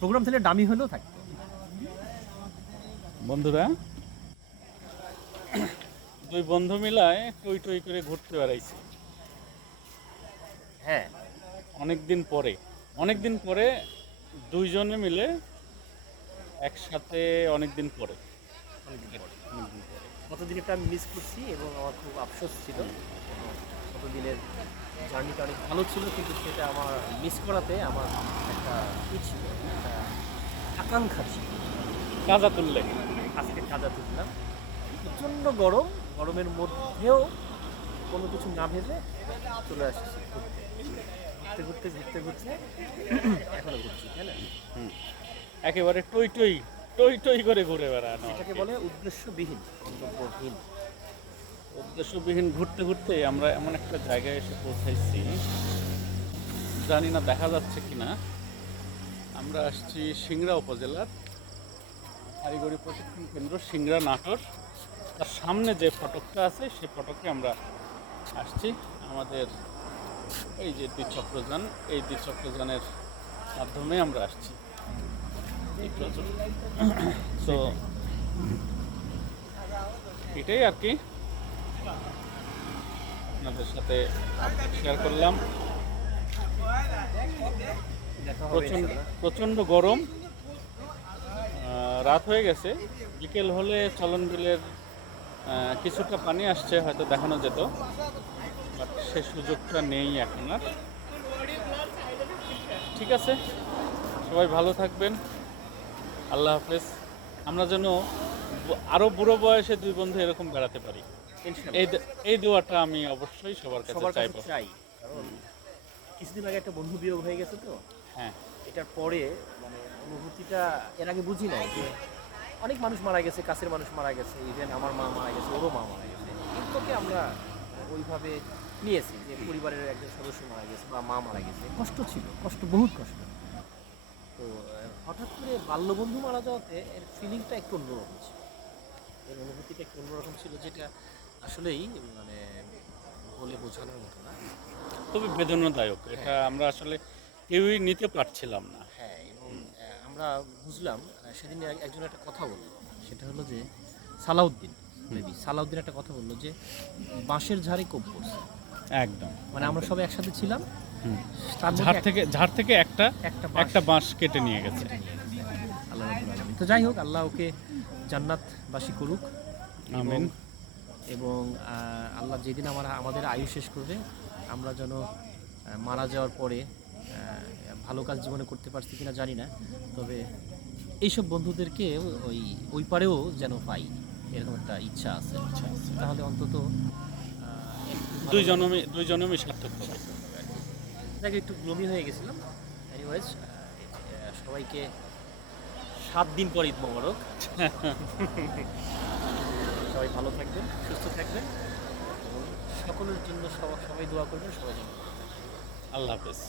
Programme তাহলে দামি হলেও থাকতো বন্ধুরা দুই বন্ধু মিলায় টই টই করে ঘুরতে বেড়াইছি। হ্যাঁ। অনেকদিন পরে অনেক দিন পরে দুইজনে মিলে একসাথে অনেক দিন পরে। অনেকদিন পরে। অনেকদিন পরে। কতদিন একটা আমি মিস করছি এবং আমার খুব আফসোস ছিল। কতদিনের জার্নিটা অনেক ভালো ছিল কিন্তু সেটা আমার মিস করাতে আমার একটা ই ছিল একটা আকাঙ্ক্ষা ছিল। কাজা তুললে? আজকে কাজা তুললাম। প্রচণ্ড গরম গরমের মধ্যেও কোনো কিছু না ভেবে চলে আসছি ঘুরতে। ঘুরতে ঘুরতে ঘুরতে এখনও ঘুরছি তাই না? একেবারে টই টই টই টই করে ঘুরে বেড়ানো। এটাকে বলে উদ্দেশ্যবিহীন গন্তব্যহীন। উদ্দেশ্যবিহীন ঘুরতে ঘুরতে আমরা এমন একটা জায়গায় এসে পৌঁছাইছি। জানি না দেখা যাচ্ছে কি না আমরা আসছি সিংড়া উপজেলার কারিগরি প্রশিক্ষণ কেন্দ্র সিংড়া নাটোর। তার সামনে যে ফটকটা আছে সেই ফটকে আমরা আসছি। আমাদের এই যে দ্বিচক্রযান, এই দ্বিচক্রযানের মাধ্যমে আমরা আসছি। তো, এটাই আর কি। আপনাদের সাথে শেয়ার করলাম। দেখা প্রচণ্ড প্রচণ্ড গরম রাত হয়ে গেছে। বিকেল হলে চলন বিলের কিছুটা পানি আসছে, হয়তো দেখানো যেত। বাট সে সুযোগটা নেই এখন আর। ঠিক আছে। সবাই ভালো থাকবেন। আল্লাহ হাফেজ। আমরা যেন আরও বুড়ো বয়সে দুই বন্ধু এরকম বেড়াতে পারি। এই এই দোয়াটা আমি অবশ্যই সবার কাছে চাইব। চাই কারণ কিছুদিন আগে একটা বন্ধু বিয়োগ হয়ে গেছে তো। হ্যাঁ। এটার পরে মানে অনুভূতিটা এর আগে বুঝি নাই যে অনেক মানুষ মারা গেছে কাছের মানুষ মারা গেছে ইভেন আমার মা মারা গেছে ওরও মা মারা গেছে। এগুলোকে আমরা ওইভাবে নিয়েছি যে পরিবারের একজন সদস্য মারা গেছে বা মা মারা গেছে। কষ্ট ছিল কষ্ট বহুত কষ্ট। তো হঠাৎ করে বাল্যবন্ধু মারা যাওয়াতে এর ফিলিংটা একটু অন্যরকম ছিল। এর অনুভূতিটা একটু অন্যরকম ছিল যেটা আসলেই মানে বলে বোঝানোর মতো না। খুবই বেদনাদায়ক। এটা আমরা আসলে কেউই নিতে পারছিলাম না। হ্যাঁ এবং আমরা বুঝলাম সেদিন একজন একটা কথা বলল। সেটা হলো যে সালাউদ্দিন মেবি। সালাউদ্দিন একটা কথা বলল যে বাঁশের ঝাড়ে কোপ পড়ছে। একদম। মানে আমরা সবাই একসাথে ছিলাম। ঝাড় থেকে ঝাড় থেকে একটা একটা একটা বাঁশ কেটে নিয়ে গেছে। আল্লাহ তো যাই হোক আল্লাহ ওকে জান্নাতবাসী করুক। আমিন। এবং আল্লাহ যেদিন আমার আমাদের আয়ু শেষ করবে আমরা যেন মারা যাওয়ার পরে ভালো কাজ জীবনে করতে পারছি কিনা জানি না তবে এইসব বন্ধুদেরকে ওই ওই পারেও যেন পাই এরকম একটা ইচ্ছা আছে। তাহলে অন্তত দুই জনমে দুই জনমই সার্থক হবে। একটু গ্লোমি হয়ে গেছিলাম। এনিওয়েজ সবাইকে সাত দিন পর ঈদ মোবারক। সবাই ভালো থাকবেন, সুস্থ থাকবেন সকলের জন্য সবাই সবাই দোয়া করবেন, সবাই জন্য আল্লাহ হাফেজ।